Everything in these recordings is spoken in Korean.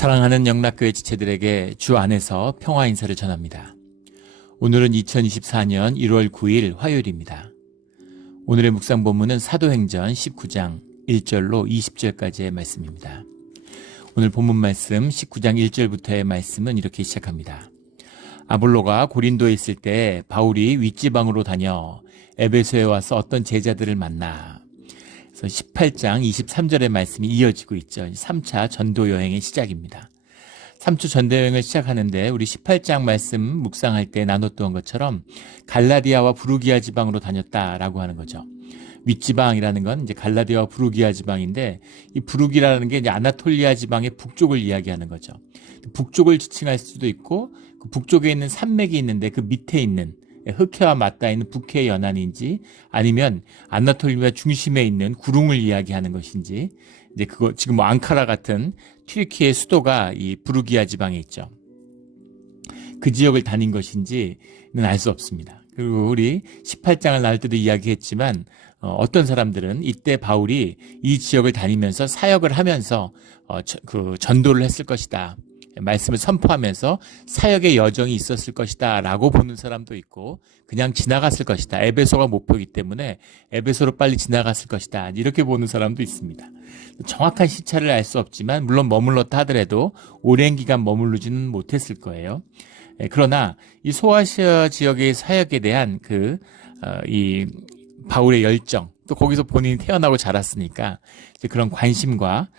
사랑하는 영락교회 지체들에게 주 안에서 평화 인사를 전합니다. 오늘은 2024년 1월 9일 화요일입니다. 오늘의 묵상 본문은 사도행전 19장 1절로 20절까지의 말씀입니다. 오늘 본문 말씀 19장 1절부터의 말씀은 이렇게 시작합니다. 아볼로가 고린도에 있을 때 바울이 윗지방으로 다녀 에베소에 와서 어떤 제자들을 만나. 그래서 18장 23절의 말씀이 이어지고 있죠. 3차 전도 여행의 시작입니다. 3차 전도 여행을 시작하는데 우리 18장 말씀 묵상할 때 나눴던 것처럼 갈라디아와 부르기아 지방으로 다녔다라고 하는 거죠. 윗지방이라는 건 이제 갈라디아와 부르기아 지방인데, 이 부르기라는 게 이제 아나톨리아 지방의 북쪽을 이야기하는 거죠. 북쪽을 지칭할 수도 있고, 그 북쪽에 있는 산맥이 있는데 그 밑에 있는 흑해와 맞닿아 있는 북해 연안인지, 아니면 아나톨리아 중심에 있는 구릉을 이야기하는 것인지, 이제 그거 지금 뭐 앙카라 같은 튀르키의 수도가 이 부르기아 지방에 있죠. 그 지역을 다닌 것인지는 알 수 없습니다. 그리고 우리 18장을 나눌 때도 이야기했지만 어떤 사람들은 이때 바울이 이 지역을 다니면서 사역을 하면서 그 전도를 했을 것이다, 말씀을 선포하면서 사역의 여정이 있었을 것이다 라고 보는 사람도 있고, 그냥 지나갔을 것이다, 에베소가 목표이기 때문에 에베소로 빨리 지나갔을 것이다, 이렇게 보는 사람도 있습니다. 정확한 시차를 알 수 없지만 물론 머물렀다 하더라도 오랜 기간 머무르지는 못했을 거예요. 그러나 이 소아시아 지역의 사역에 대한 이 바울의 열정, 또 거기서 본인이 태어나고 자랐으니까 이제 그런 관심과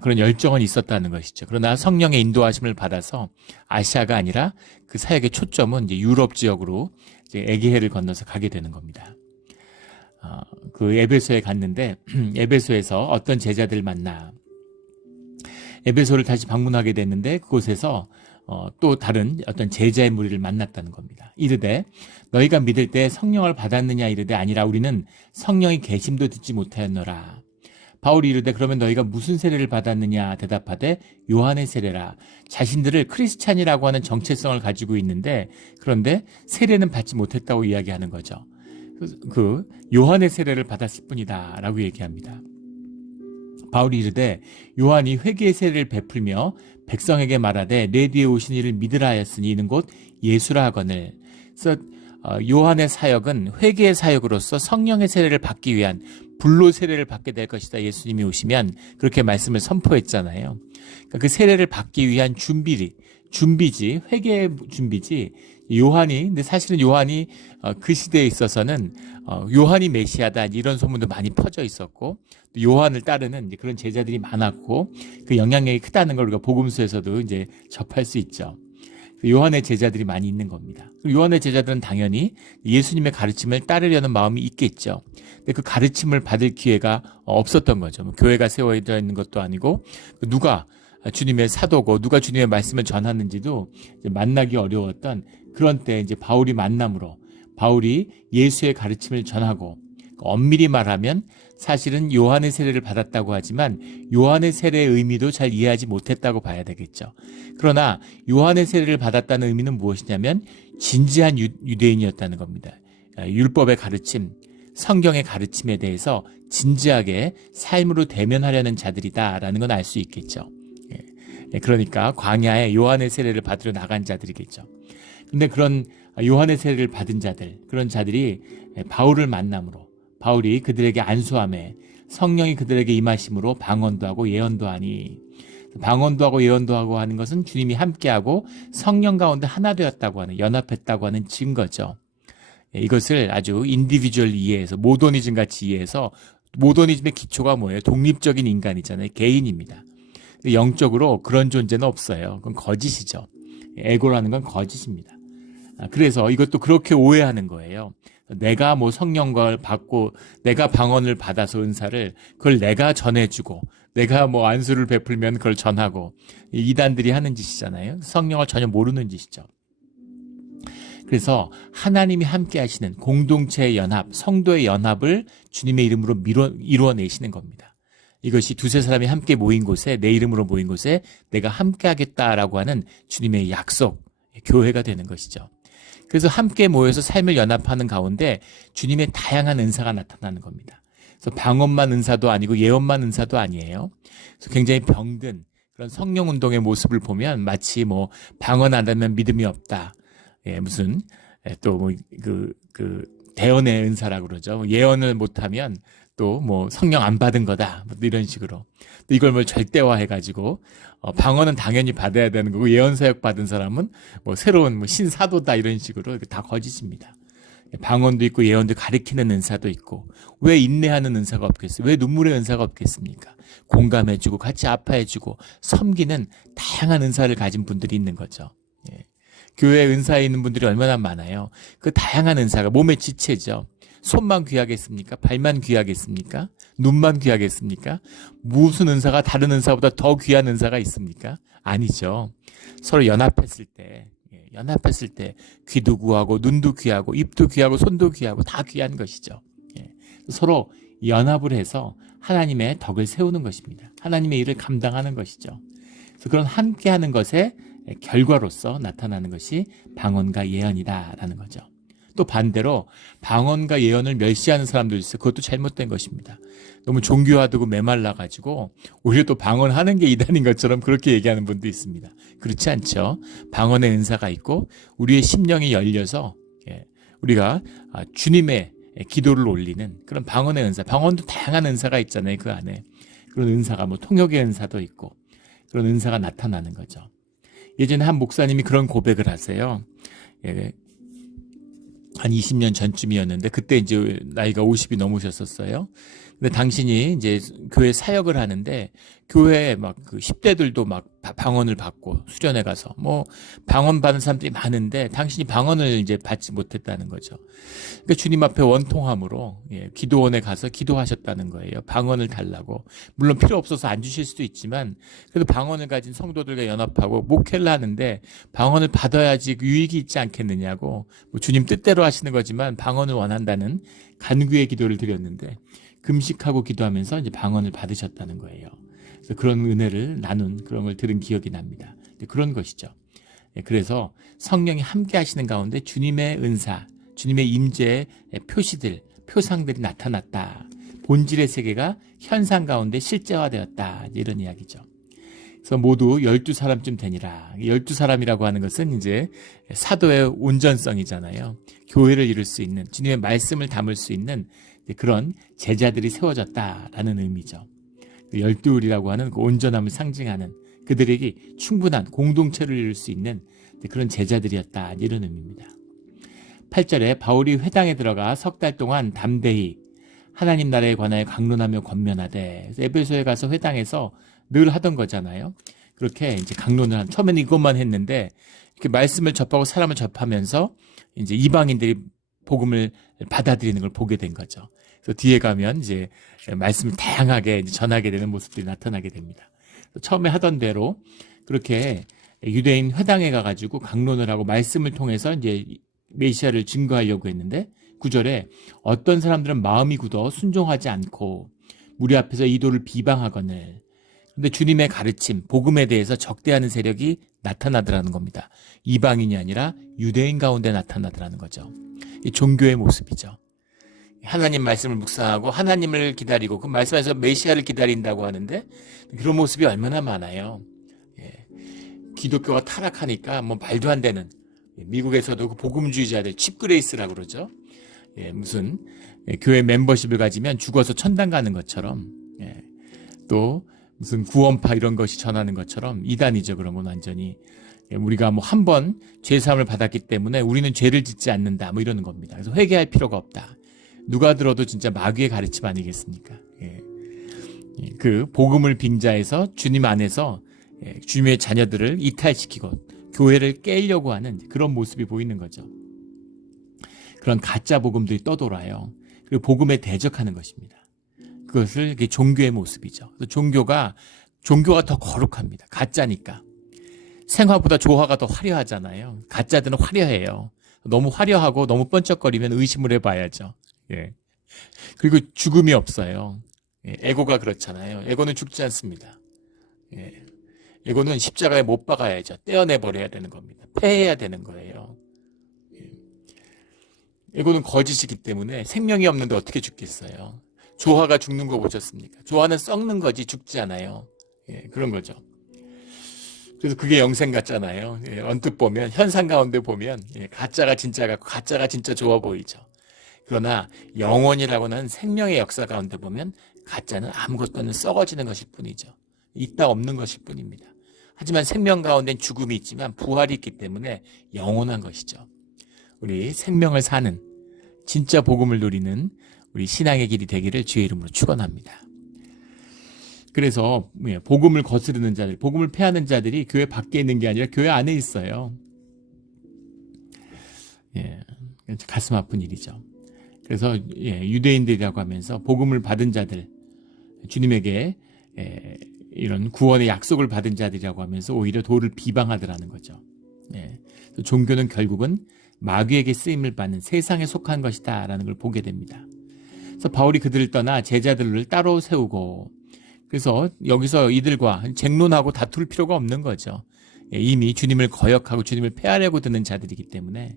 그런 열정은 있었다는 것이죠. 그러나 성령의 인도하심을 받아서 아시아가 아니라 그 사역의 초점은 이제 유럽 지역으로 이제 에게해를 건너서 가게 되는 겁니다. 그 에베소에 갔는데 에베소에서 어떤 제자들 만나 에베소를 다시 방문하게 됐는데, 그곳에서 또 다른 어떤 제자의 무리를 만났다는 겁니다. 이르되 너희가 믿을 때 성령을 받았느냐 이르되 아니라 우리는 성령이 계심도 듣지 못하였노라. 바울이 이르되 그러면 너희가 무슨 세례를 받았느냐 대답하되 요한의 세례라. 자신들을 크리스찬이라고 하는 정체성을 가지고 있는데, 그런데 세례는 받지 못했다고 이야기하는 거죠. 그 요한의 세례를 받았을 뿐이다 라고 얘기합니다. 바울이 이르되 요한이 회개의 세례를 베풀며 백성에게 말하되 내 뒤에 오신 이를 믿으라 하였으니 이는 곧 예수라 하거늘. 그래서 요한의 사역은 회개의 사역으로서 성령의 세례를 받기 위한 불로 세례를 받게 될 것이다, 예수님이 오시면 그렇게 말씀을 선포했잖아요. 그러니까 그 세례를 받기 위한 준비지, 회개의 준비지. 근데 사실은 요한이 그 시대에 있어서는 요한이 메시아다 이런 소문도 많이 퍼져 있었고, 또 요한을 따르는 이제 그런 제자들이 많았고, 그 영향력이 크다는 걸 우리가 복음서에서도 이제 접할 수 있죠. 요한의 제자들이 많이 있는 겁니다. 요한의 제자들은 당연히 예수님의 가르침을 따르려는 마음이 있겠죠. 근데 그 가르침을 받을 기회가 없었던 거죠. 교회가 세워져 있는 것도 아니고, 누가 주님의 사도고 누가 주님의 말씀을 전하는지도 만나기 어려웠던 그런 때 이제 바울이 만남으로 바울이 예수의 가르침을 전하고, 엄밀히 말하면 사실은 요한의 세례를 받았다고 하지만 요한의 세례의 의미도 잘 이해하지 못했다고 봐야 되겠죠. 그러나 요한의 세례를 받았다는 의미는 무엇이냐면 진지한 유대인이었다는 겁니다. 율법의 가르침, 성경의 가르침에 대해서 진지하게 삶으로 대면하려는 자들이다라는 건 알 수 있겠죠. 그러니까 광야에 요한의 세례를 받으러 나간 자들이겠죠. 근데 그런 요한의 세례를 받은 자들, 그런 자들이 바울을 만남으로 바울이 그들에게 안수함에 성령이 그들에게 임하심으로 방언도 하고 예언도 하니, 방언도 하고 예언도 하고 하는 것은 주님이 함께하고 성령 가운데 하나 되었다고 하는, 연합했다고 하는 증거죠. 이것을 아주 인디비주얼 이해해서, 모더니즘 같이 이해해서, 모더니즘의 기초가 뭐예요? 독립적인 인간이잖아요. 개인입니다. 영적으로 그런 존재는 없어요. 그건 거짓이죠. 에고라는 건 거짓입니다. 그래서 이것도 그렇게 오해하는 거예요. 내가 뭐 성령을 받고 내가 방언을 받아서 은사를 그걸 내가 전해주고 내가 뭐 안수를 베풀면 그걸 전하고, 이단들이 하는 짓이잖아요. 성령을 전혀 모르는 짓이죠. 그래서 하나님이 함께 하시는 공동체의 연합, 성도의 연합을 주님의 이름으로 이루어내시는 겁니다. 이것이 두세 사람이 함께 모인 곳에, 내 이름으로 모인 곳에 내가 함께 하겠다라고 하는 주님의 약속, 교회가 되는 것이죠. 그래서 함께 모여서 삶을 연합하는 가운데 주님의 다양한 은사가 나타나는 겁니다. 그래서 방언만 은사도 아니고 예언만 은사도 아니에요. 그래서 굉장히 병든 그런 성령 운동의 모습을 보면 마치 뭐 방언 안 하면 믿음이 없다. 무슨 또 뭐 대언의 은사라고 그러죠. 예언을 못하면 또 뭐 성령 안 받은 거다. 뭐 이런 식으로. 또 이걸 뭐 절대화해가지고 방언은 당연히 받아야 되는 거고 예언 사역 받은 사람은 뭐 새로운 뭐 신사도다 이런 식으로 다 거짓입니다. 방언도 있고 예언도 가리키는 은사도 있고 왜 인내하는 은사가 없겠어요? 왜 눈물의 은사가 없겠습니까? 공감해주고 같이 아파해주고 섬기는 다양한 은사를 가진 분들이 있는 거죠. 교회에 은사에 있는 분들이 얼마나 많아요. 그 다양한 은사가 몸의 지체죠. 손만 귀하겠습니까? 발만 귀하겠습니까? 눈만 귀하겠습니까? 무슨 은사가 다른 은사보다 더 귀한 은사가 있습니까? 아니죠. 서로 연합했을 때 귀도 귀하고 눈도 귀하고 입도 귀하고 손도 귀하고 다 귀한 것이죠. 서로 연합을 해서 하나님의 덕을 세우는 것입니다. 하나님의 일을 감당하는 것이죠. 그래서 그런 함께하는 것의 결과로서 나타나는 것이 방언과 예언이다라는 거죠. 또 반대로 방언과 예언을 멸시하는 사람도 있어요. 그것도 잘못된 것입니다. 너무 종교화되고 메말라가지고 오히려 또 방언하는 게 이단인 것처럼 그렇게 얘기하는 분도 있습니다. 그렇지 않죠. 방언의 은사가 있고 우리의 심령이 열려서 우리가 주님의 기도를 올리는 그런 방언의 은사. 방언도 다양한 은사가 있잖아요. 그 안에. 그런 은사가 뭐 통역의 은사도 있고 그런 은사가 나타나는 거죠. 예전에 한 목사님이 그런 고백을 하세요. 한 20년 전쯤이었는데 그때 이제 나이가 50이 넘으셨었어요. 근데 당신이 이제 교회 사역을 하는데 교회에 막 그 10대들도 막 방언을 받고 수련회 가서 뭐 방언 받는 사람들이 많은데 당신이 방언을 이제 받지 못했다는 거죠. 그러니까 주님 앞에 원통함으로 기도원에 가서 기도하셨다는 거예요. 방언을 달라고. 물론 필요 없어서 안 주실 수도 있지만 그래도 방언을 가진 성도들과 연합하고 목회를 하는데 방언을 받아야지 유익이 있지 않겠느냐고 뭐 주님 뜻대로 하시는 거지만 방언을 원한다는 간구의 기도를 드렸는데 금식하고 기도하면서 이제 방언을 받으셨다는 거예요. 그래서 그런 은혜를 나눈 그런 걸 들은 기억이 납니다. 그런 것이죠. 그래서 성령이 함께 하시는 가운데 주님의 은사, 주님의 임재의 표시들, 표상들이 나타났다. 본질의 세계가 현상 가운데 실제화되었다. 이런 이야기죠. 그래서 모두 12사람쯤 되니라. 12사람이라고 하는 것은 이제 사도의 온전성이잖아요. 교회를 이룰 수 있는, 주님의 말씀을 담을 수 있는 그런 제자들이 세워졌다라는 의미죠. 12이라고 하는 그 온전함을 상징하는 그들에게 충분한 공동체를 이룰 수 있는 그런 제자들이었다. 이런 의미입니다. 8절에 바울이 회당에 들어가 석 달 동안 담대히 하나님 나라에 관하여 강론하며 권면하되 에베소에 가서 회당에서 늘 하던 거잖아요. 그렇게 이제 강론을 처음에는 이것만 했는데 이렇게 말씀을 접하고 사람을 접하면서 이제 이방인들이 복음을 받아들이는 걸 보게 된 거죠. 그래서 뒤에 가면 이제 말씀을 다양하게 이제 전하게 되는 모습들이 나타나게 됩니다. 처음에 하던 대로 그렇게 유대인 회당에 가가지고 강론을 하고 말씀을 통해서 이제 메시아를 증거하려고 했는데 9절에 어떤 사람들은 마음이 굳어 순종하지 않고 무리 앞에서 이도를 비방하거늘. 근데 주님의 가르침, 복음에 대해서 적대하는 세력이 나타나더라는 겁니다. 이방인이 아니라 유대인 가운데 나타나더라는 거죠. 이 종교의 모습이죠. 하나님 말씀을 묵상하고 하나님을 기다리고 그 말씀에서 메시아를 기다린다고 하는데 그런 모습이 얼마나 많아요. 기독교가 타락하니까 뭐 말도 안 되는 미국에서도 그 복음주의자들 칩그레이스라고 그러죠. 무슨 교회 멤버십을 가지면 죽어서 천당 가는 것처럼 또 무슨 구원파 이런 것이 전하는 것처럼 이단이죠. 그런 건 완전히 우리가 뭐 한 번 죄사함을 받았기 때문에 우리는 죄를 짓지 않는다 뭐 이러는 겁니다. 그래서 회개할 필요가 없다. 누가 들어도 진짜 마귀의 가르침 아니겠습니까? 그 복음을 빙자해서 주님 안에서 주님의 자녀들을 이탈시키고 교회를 깨려고 하는 그런 모습이 보이는 거죠. 그런 가짜 복음들이 떠돌아요. 그리고 복음에 대적하는 것입니다. 그것을 종교의 모습이죠. 그래서 종교가 더 거룩합니다. 가짜니까. 생화보다 조화가 더 화려하잖아요. 가짜들은 화려해요. 너무 화려하고 너무 번쩍거리면 의심을 해봐야죠. 그리고 죽음이 없어요. 에고가 그렇잖아요. 에고는 죽지 않습니다. 에고는 십자가에 못 박아야죠. 떼어내버려야 되는 겁니다. 폐해야 되는 거예요. 에고는 거짓이기 때문에 생명이 없는데 어떻게 죽겠어요. 조화가 죽는 거 보셨습니까? 조화는 썩는 거지 죽지 않아요. 그런 거죠. 그래서 그게 영생 같잖아요. 예, 언뜻 보면 현상 가운데 보면 예, 가짜가 진짜 같고 가짜가 진짜 좋아 보이죠. 그러나 영혼이라고는 생명의 역사 가운데 보면 가짜는 아무것도 없는 썩어지는 것일 뿐이죠. 있다 없는 것일 뿐입니다. 하지만 생명 가운데는 죽음이 있지만 부활이 있기 때문에 영원한 것이죠. 우리 생명을 사는 진짜 복음을 누리는 우리 신앙의 길이 되기를 주의 이름으로 축원합니다. 그래서 복음을 거스르는 자들, 복음을 폐하는 자들이 교회 밖에 있는 게 아니라 교회 안에 있어요. 예, 가슴 아픈 일이죠. 그래서 유대인들이라고 하면서 복음을 받은 자들, 주님에게 이런 구원의 약속을 받은 자들이라고 하면서 오히려 도를 비방하더라는 거죠. 종교는 결국은 마귀에게 쓰임을 받는 세상에 속한 것이다라는 걸 보게 됩니다. 그래서 바울이 그들을 떠나 제자들을 따로 세우고, 그래서 여기서 이들과 쟁론하고 다툴 필요가 없는 거죠. 이미 주님을 거역하고 주님을 폐하려고 드는 자들이기 때문에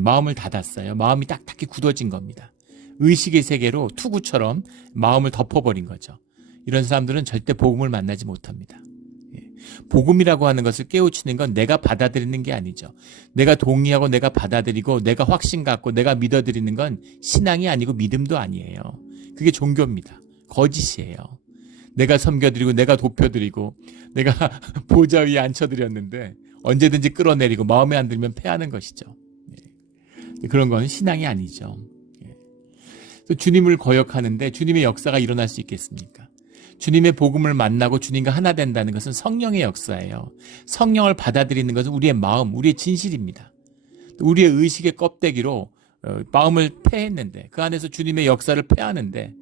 마음을 닫았어요. 마음이 딱딱히 굳어진 겁니다. 의식의 세계로 투구처럼 마음을 덮어버린 거죠. 이런 사람들은 절대 복음을 만나지 못합니다. 복음이라고 하는 것을 깨우치는 건 내가 받아들이는 게 아니죠. 내가 동의하고 내가 받아들이고 내가 확신 갖고 내가 믿어드리는 건 신앙이 아니고 믿음도 아니에요. 그게 종교입니다. 거짓이에요. 내가 섬겨드리고 내가 돕혀드리고 내가 보좌 위에 앉혀드렸는데 언제든지 끌어내리고 마음에 안 들면 패하는 것이죠. 그런 건 신앙이 아니죠. 주님을 거역하는데 주님의 역사가 일어날 수 있겠습니까? 주님의 복음을 만나고 주님과 하나 된다는 것은 성령의 역사예요. 성령을 받아들이는 것은 우리의 마음, 우리의 진실입니다. 우리의 의식의 껍데기로 마음을 폐했는데 그 안에서 주님의 역사를 폐하는데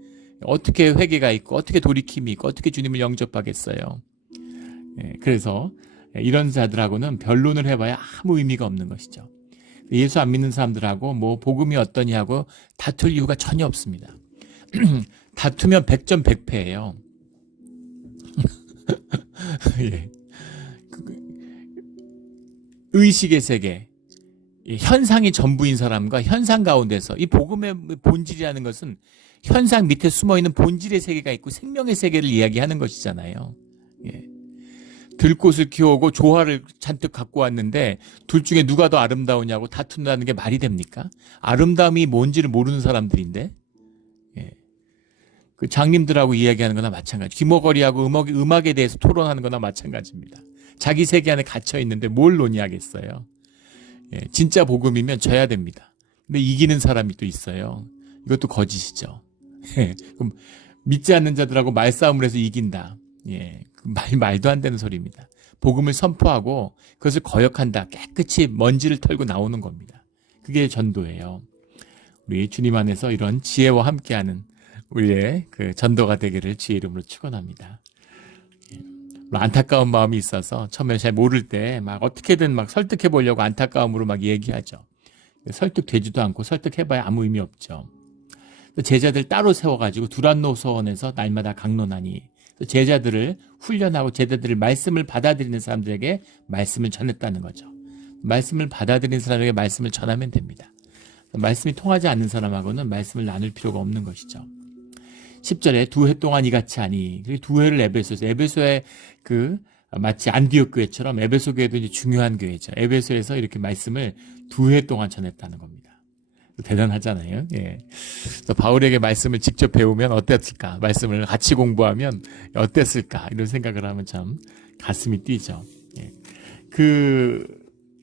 어떻게 회개가 있고 어떻게 돌이킴이 있고 어떻게 주님을 영접하겠어요. 그래서 이런 자들하고는 변론을 해봐야 아무 의미가 없는 것이죠. 예수 안 믿는 사람들하고 뭐 복음이 어떠냐고 다툴 이유가 전혀 없습니다. 다투면 100점 100패예요. 예. 의식의 세계, 현상이 전부인 사람과 현상 가운데서 이 복음의 본질이라는 것은 현상 밑에 숨어있는 본질의 세계가 있고 생명의 세계를 이야기하는 것이잖아요. 예. 들꽃을 키우고 조화를 잔뜩 갖고 왔는데 둘 중에 누가 더 아름다우냐고 다툰다는 게 말이 됩니까? 아름다움이 뭔지를 모르는 사람들인데 그 장님들하고 이야기하는 거나 마찬가지. 귀머거리하고 음악에 대해서 토론하는 거나 마찬가지입니다. 자기 세계 안에 갇혀 있는데 뭘 논의하겠어요. 진짜 복음이면 져야 됩니다. 근데 이기는 사람이 또 있어요. 이것도 거짓이죠. 그럼 믿지 않는 자들하고 말싸움을 해서 이긴다. 말도 안 되는 소리입니다. 복음을 선포하고 그것을 거역한다. 깨끗이 먼지를 털고 나오는 겁니다. 그게 전도예요. 우리 주님 안에서 이런 지혜와 함께하는 우리의 그 전도가 되기를 주의 이름으로 축원합니다. 안타까운 마음이 있어서 처음에 잘 모를 때 막 어떻게든 막 설득해 보려고 안타까움으로 막 얘기하죠. 설득되지도 않고 설득해봐야 아무 의미 없죠. 제자들 따로 세워가지고 두란노 소원에서 날마다 강론하니 제자들을 훈련하고 제자들을 말씀을 받아들이는 사람들에게 말씀을 전했다는 거죠. 말씀을 받아들이는 사람에게 말씀을 전하면 됩니다. 말씀이 통하지 않는 사람하고는 말씀을 나눌 필요가 없는 것이죠. 10절에 2해 동안 이같이 하니, 2해를 에베소에 마치 안디옥 교회처럼 에베소 교회도 이제 중요한 교회죠. 에베소에서 이렇게 말씀을 2해 동안 전했다는 겁니다. 대단하잖아요. 그래서 바울에게 말씀을 직접 배우면 어땠을까? 말씀을 같이 공부하면 어땠을까? 이런 생각을 하면 참 가슴이 뛰죠.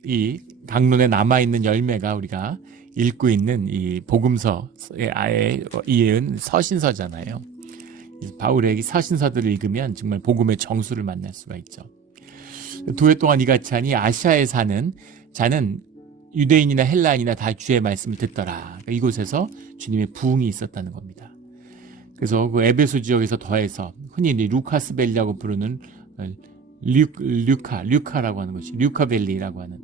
이 강론에 남아있는 열매가 우리가 읽고 있는 이 복음서에 아예 이은 서신서잖아요. 바울의 서신서들을 읽으면 정말 복음의 정수를 만날 수가 있죠. 2해 동안 이같이 하니 아시아에 사는 자는 유대인이나 헬라인이나 다 주의 말씀을 듣더라. 그러니까 이곳에서 주님의 부흥이 있었다는 겁니다. 그래서 그 에베소 지역에서 더해서 흔히 루카스밸리라고 부르는 류카라고 하는 것이 류카밸리라고 하는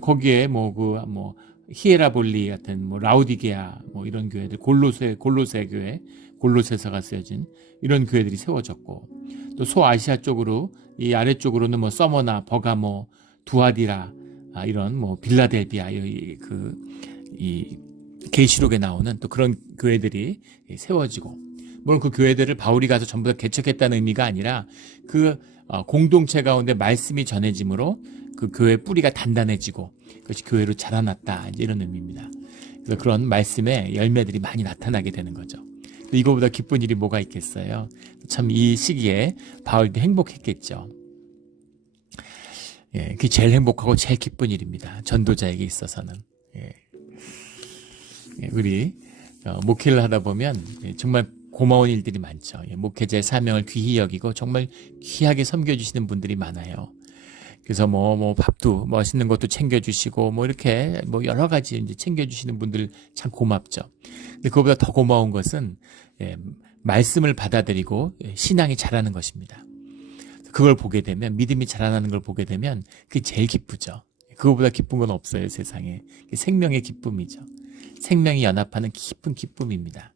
거기에 히에라볼리 같은 라우디게아 이런 교회들 골로새 교회 골로새서가 쓰여진 이런 교회들이 세워졌고 또 소아시아 쪽으로 이 아래쪽으로는 서머나 버가모 두아디라 이런 빌라델비아 이 계시록에 나오는 또 그런 교회들이 세워지고 물론 그 교회들을 바울이 가서 전부 다 개척했다는 의미가 아니라 그 공동체 가운데 말씀이 전해짐으로 그 교회 뿌리가 단단해지고 그것이 교회로 자라났다, 이런 의미입니다. 그래서 그런 말씀의 열매들이 많이 나타나게 되는 거죠. 이거보다 기쁜 일이 뭐가 있겠어요? 참 이 시기에 바울도 행복했겠죠. 예, 그게 제일 행복하고 제일 기쁜 일입니다. 전도자에게 있어서는. 예. 예, 우리 목회를 하다 보면 정말 고마운 일들이 많죠. 예, 목회자의 사명을 귀히 여기고 정말 귀하게 섬겨주시는 분들이 많아요. 그래서 뭐 밥도 맛있는 것도 챙겨주시고 이렇게 여러 가지 이제 챙겨주시는 분들 참 고맙죠. 근데 그거보다 더 고마운 것은 말씀을 받아들이고 신앙이 자라는 것입니다. 그걸 보게 되면, 믿음이 자라나는 걸 보게 되면 그게 제일 기쁘죠. 그거보다 기쁜 건 없어요, 세상에. 생명의 기쁨이죠. 생명이 연합하는 깊은 기쁨입니다.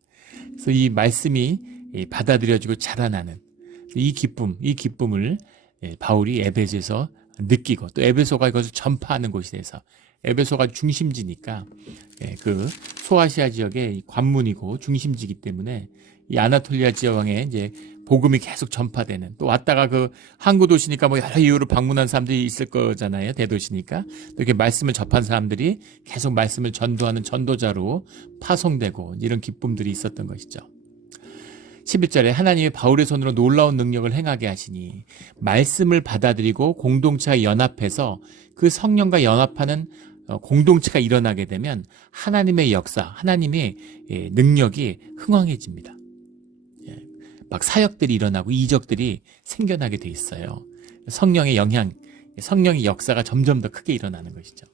그래서 이 말씀이 받아들여지고 자라나는 이 기쁨을 바울이 에베소에서 느끼고, 또 에베소가 이것을 전파하는 곳이 돼서, 에베소가 중심지니까 그 소아시아 지역의 관문이고 중심지이기 때문에 이 아나톨리아 지역에 이제 복음이 계속 전파되는, 또 왔다가 그 항구 도시니까 여러 이유로 방문한 사람들이 있을 거잖아요. 대도시니까. 또 이렇게 말씀을 접한 사람들이 계속 말씀을 전도하는 전도자로 파송되고, 이런 기쁨들이 있었던 것이죠. 11절에 하나님이 바울의 손으로 놀라운 능력을 행하게 하시니 말씀을 받아들이고 공동체가 연합해서 그 성령과 연합하는 공동체가 일어나게 되면 하나님의 역사, 하나님의 능력이 흥왕해집니다. 막 사역들이 일어나고 이적들이 생겨나게 돼 있어요. 성령의 영향, 성령의 역사가 점점 더 크게 일어나는 것이죠.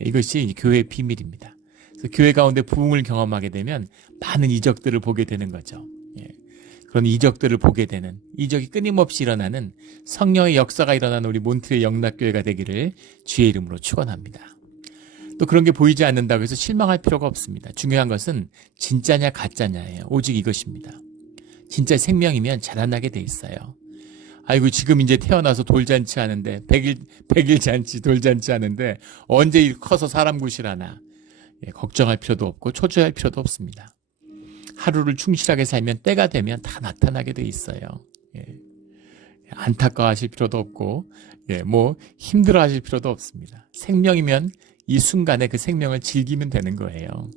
이것이 교회의 비밀입니다. 그래서 교회 가운데 부흥을 경험하게 되면 많은 이적들을 보게 되는 거죠. 그런 이적들을 보게 되는, 이적이 끊임없이 일어나는 성령의 역사가 일어나는 우리 몬트레 영락교회가 되기를 주의 이름으로 축원합니다. 또 그런 게 보이지 않는다고 해서 실망할 필요가 없습니다. 중요한 것은 진짜냐 가짜냐예요. 오직 이것입니다. 진짜 생명이면 자라나게 돼 있어요. 아이고, 지금 이제 태어나서 돌잔치 하는데, 100일 잔치, 돌잔치 하는데 언제 커서 사람 구실하나. 걱정할 필요도 없고 초조할 필요도 없습니다. 하루를 충실하게 살면 때가 되면 다 나타나게 돼 있어요. 안타까워하실 필요도 없고, 힘들어하실 필요도 없습니다. 생명이면 이 순간에 그 생명을 즐기면 되는 거예요.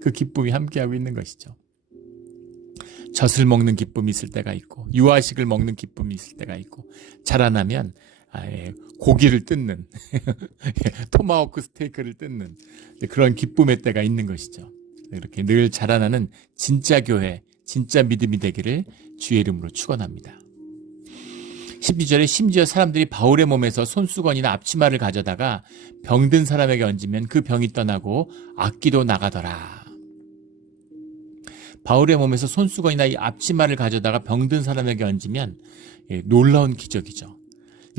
그 기쁨이 함께하고 있는 것이죠. 젖을 먹는 기쁨이 있을 때가 있고, 유아식을 먹는 기쁨이 있을 때가 있고, 자라나면 고기를 뜯는 토마호크 스테이크를 뜯는 그런 기쁨의 때가 있는 것이죠. 이렇게 늘 자라나는 진짜 교회, 진짜 믿음이 되기를 주의 이름으로 축원합니다. 12절에 심지어 사람들이 바울의 몸에서 손수건이나 앞치마를 가져다가 병든 사람에게 얹으면 그 병이 떠나고 악기도 나가더라. 바울의 몸에서 손수건이나 이 앞치마를 가져다가 병든 사람에게 얹으면 놀라운 기적이죠.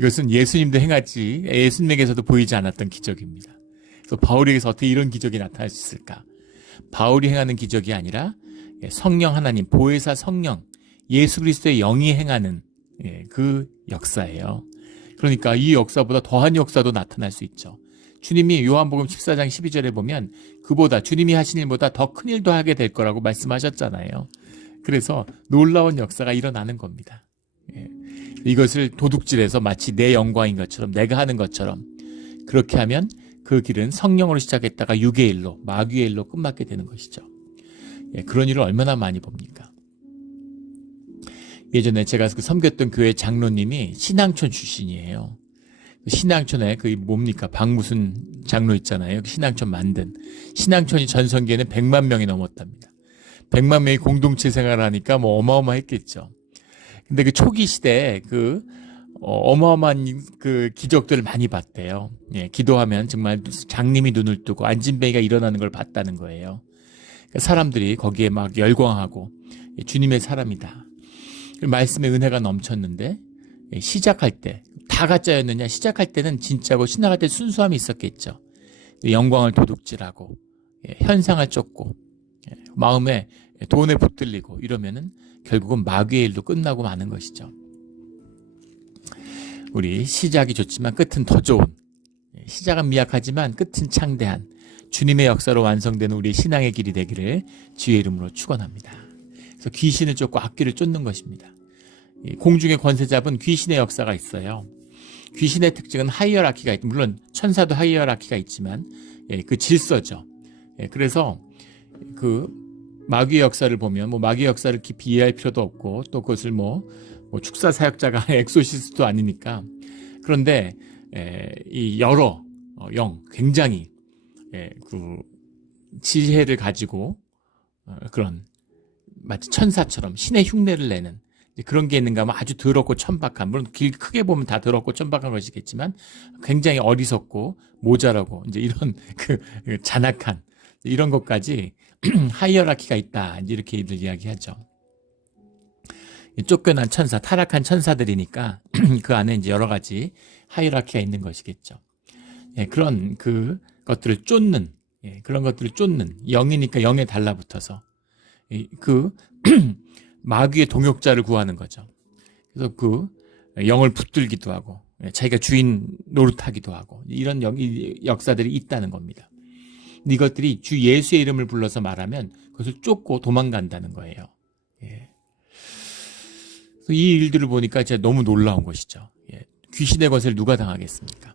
이것은 예수님도 행하지, 예수님에게서도 보이지 않았던 기적입니다. 그래서 바울에게서 어떻게 이런 기적이 나타날 수 있을까? 바울이 행하는 기적이 아니라 성령 하나님, 보혜사 성령, 예수 그리스도의 영이 행하는 그 역사예요. 그러니까 이 역사보다 더한 역사도 나타날 수 있죠. 주님이 요한복음 14장 12절에 보면 그보다, 주님이 하신 일보다 더 큰 일도 하게 될 거라고 말씀하셨잖아요. 그래서 놀라운 역사가 일어나는 겁니다. 이것을 도둑질해서 마치 내 영광인 것처럼, 내가 하는 것처럼 그렇게 하면 그 길은 성령으로 시작했다가 육의 일로, 마귀의 일로 끝맞게 되는 것이죠. 그런 일을 얼마나 많이 봅니까? 예전에 제가 섬겼던 교회 장로님이 신앙촌 출신이에요. 신앙촌에 뭡니까? 박무순 장로 있잖아요. 신앙촌 만든. 신앙촌이 전성기에는 100만 명이 넘었답니다. 100만 명이 공동체 생활을 하니까 어마어마했겠죠. 근데 그 초기 시대에 어마어마한 기적들을 많이 봤대요. 기도하면 정말 장님이 눈을 뜨고 안진뱅이가 일어나는 걸 봤다는 거예요. 그러니까 사람들이 거기에 막 열광하고 주님의 사람이다. 말씀의 은혜가 넘쳤는데 시작할 때 다 가짜였느냐? 시작할 때는 진짜고 신앙할 때 순수함이 있었겠죠. 영광을 도둑질하고 현상을 쫓고 마음에 돈에 붙들리고 이러면은 결국은 마귀의 일로 끝나고 마는 것이죠. 우리 시작이 좋지만 끝은 더 좋은, 시작은 미약하지만 끝은 창대한 주님의 역사로 완성되는 우리 신앙의 길이 되기를 주의 이름으로 축원합니다. 그래서 귀신을 쫓고 악귀를 쫓는 것입니다. 공중의 권세 잡은 귀신의 역사가 있어요. 귀신의 특징은 하이어라키가 있고, 물론 천사도 하이어라키가 있지만 그 질서죠. 그래서 그 마귀의 역사를 보면 뭐 마귀의 역사를 깊이 이해할 필요도 없고, 또 그것을 뭐 축사 사역자가 엑소시스트도 아니니까. 그런데 이 여러 굉장히 그 지혜를 가지고 그런 마치 천사처럼 신의 흉내를 내는 그런 게 있는가 하면 아주 더럽고 천박한, 물론 길 크게 보면 다 더럽고 천박한 것이겠지만 굉장히 어리석고 모자라고 이제 이런 그 잔악한 이런 것까지 하이어라키가 있다, 이렇게 이야기하죠. 쫓겨난 천사, 타락한 천사들이니까 그 안에 이제 여러 가지 하이어라키가 있는 것이겠죠. 그런 그 것들을 쫓는, 그런 것들을 쫓는, 영이니까 영에 달라붙어서 그 마귀의 동역자를 구하는 거죠. 그래서 그 영을 붙들기도 하고 자기가 주인 노릇하기도 하고 이런 역사들이 있다는 겁니다. 이것들이 주 예수의 이름을 불러서 말하면 그것을 쫓고 도망간다는 거예요. 이 일들을 보니까 진짜 너무 놀라운 것이죠. 귀신의 것을 누가 당하겠습니까?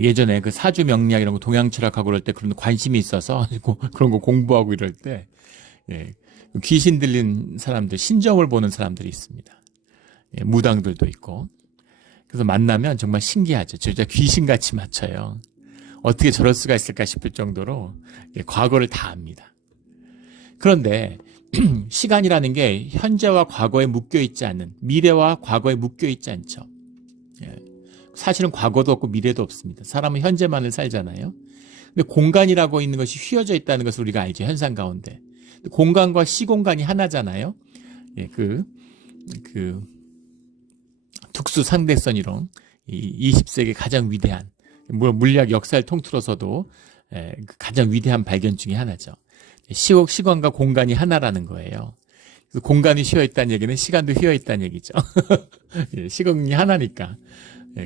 예전에 그 사주 명리학 이런 거 동양 철학하고 그럴 때 그런 관심이 있어서 그런 거 공부하고 이럴 때 귀신 들린 사람들, 신점을 보는 사람들이 있습니다. 무당들도 있고. 그래서 만나면 정말 신기하죠. 진짜 귀신같이 맞춰요. 어떻게 저럴 수가 있을까 싶을 정도로 과거를 다 압니다. 그런데 시간이라는 게 현재와 과거에 묶여있지 않는, 미래와 과거에 묶여있지 않죠. 사실은 과거도 없고 미래도 없습니다. 사람은 현재만을 살잖아요. 근데 공간이라고 있는 것이 휘어져 있다는 것을 우리가 알죠. 현상 가운데. 공간과 시공간이 하나잖아요. 그 특수 상대성 이론, 이 20세기 가장 위대한, 물리학 역사를 통틀어서도 가장 위대한 발견 중에 하나죠. 시간과 공간이 하나라는 거예요. 그래서 공간이 휘어있다는 얘기는 시간도 휘어있다는 얘기죠. 시간이 하나니까.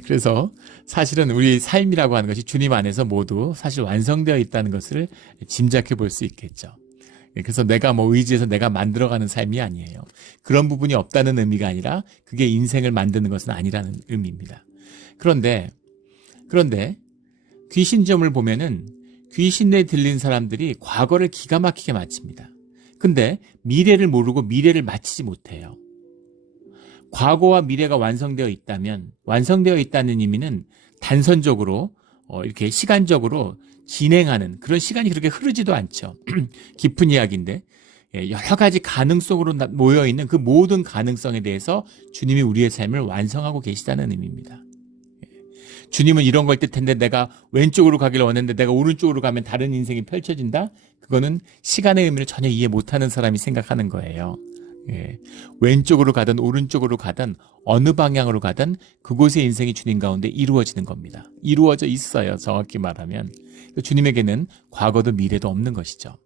그래서 사실은 우리 삶이라고 하는 것이 주님 안에서 모두 사실 완성되어 있다는 것을 짐작해 볼 수 있겠죠. 그래서 내가 의지해서 내가 만들어가는 삶이 아니에요. 그런 부분이 없다는 의미가 아니라 그게 인생을 만드는 것은 아니라는 의미입니다. 그런데 귀신점을 보면은 귀신에 들린 사람들이 과거를 기가 막히게 마칩니다. 근데 미래를 모르고 미래를 마치지 못해요. 과거와 미래가 완성되어 있다면, 완성되어 있다는 의미는 단선적으로 이렇게 시간적으로 진행하는 그런 시간이 그렇게 흐르지도 않죠. 깊은 이야기인데 여러 가지 가능성으로 모여있는 그 모든 가능성에 대해서 주님이 우리의 삶을 완성하고 계시다는 의미입니다. 주님은 이런 걸 뜻했는데 내가 왼쪽으로 가기를 원했는데 내가 오른쪽으로 가면 다른 인생이 펼쳐진다? 그거는 시간의 의미를 전혀 이해 못하는 사람이 생각하는 거예요. 왼쪽으로 가든 오른쪽으로 가든 어느 방향으로 가든 그곳의 인생이 주님 가운데 이루어지는 겁니다. 이루어져 있어요. 정확히 말하면. 주님에게는 과거도 미래도 없는 것이죠.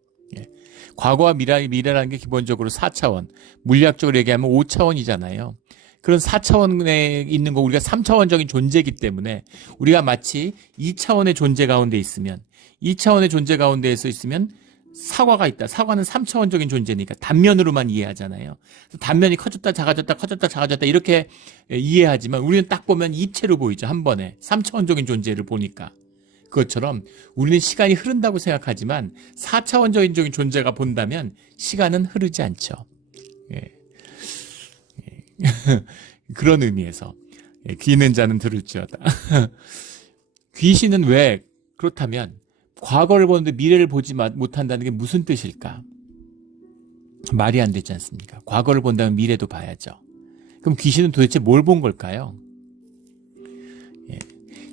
과거와 미래라는 게 기본적으로 4차원, 물리학적으로 얘기하면 5차원이잖아요. 그런 4차원에 있는 거 우리가 3차원적인 존재이기 때문에 우리가 마치 2차원의 존재 가운데 있으면, 2차원의 존재 가운데에서 있으면 사과가 있다. 사과는 3차원적인 존재니까 단면으로만 이해하잖아요. 단면이 커졌다 작아졌다 커졌다 작아졌다 이렇게 이해하지만 우리는 딱 보면 입체로 보이죠. 한 번에 3차원적인 존재를 보니까. 그것처럼 우리는 시간이 흐른다고 생각하지만 4차원적인 존재가 본다면 시간은 흐르지 않죠. 그런 의미에서 귀 있는 자는 들을지어다. 귀신은 왜 그렇다면 과거를 보는데 미래를 보지 못한다는 게 무슨 뜻일까? 말이 안 되지 않습니까? 과거를 본다면 미래도 봐야죠. 그럼 귀신은 도대체 뭘 본 걸까요?